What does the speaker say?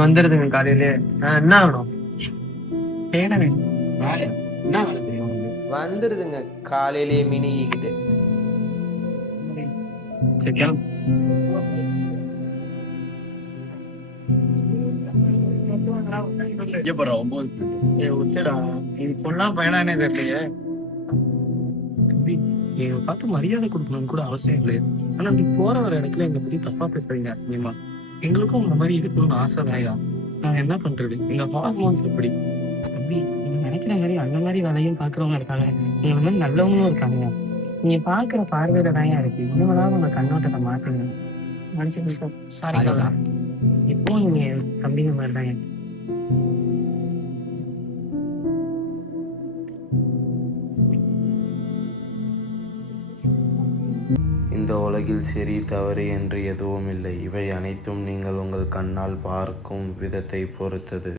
வந்துருதுங்க காலையிலே. என்ன வேணும்? தேட வேணும். வேலையா? என்ன வேலை தெரியும் உனக்கு? வந்துடுதுங்க காலையிலேயே மினிக்கிட்டு. சரி கிளம்பு. எப்படா 9 உச்சடா நீ சொன்னா பயனானே தெரியலையே. தம்பி, எங்களை பார்த்து மரியாதை கொடுக்கணும்னு கூட அவசியம் இல்லை. ஆனா அப்படி போற வர இடத்துல எங்களை பத்தி தப்பா பேசுறீங்க அசிங்கமா. எங்களுக்கும் உங்க மாதிரி இருக்கணும்னு ஆசை தாயா. நாங்க என்ன பண்றது? எங்க ஹார்மோன்ஸ் எப்படி? தம்பி, நீங்க நினைக்கிற மாதிரி அந்த மாதிரி வேலையும் பாக்குறவங்க இருக்காங்க. உங்களை மாதிரி நல்லவங்களும் இருக்காங்க. நீங்க பாக்குற பார்வையில தான் இருக்கு. இனிமேதான் உங்க கண்ணோட்டத்தை மாத்துங்க. மனுஷங்களுக்கு சாரி. இப்போ நீங்க தம்பிங்க மாதிரி தான். இந்த உலகில் சரி தவறு என்று எதுவும் இல்லை. இவை அனைத்தும் நீங்கள் உங்கள் கண்ணால் பார்க்கும் விதத்தை பொறுத்தது.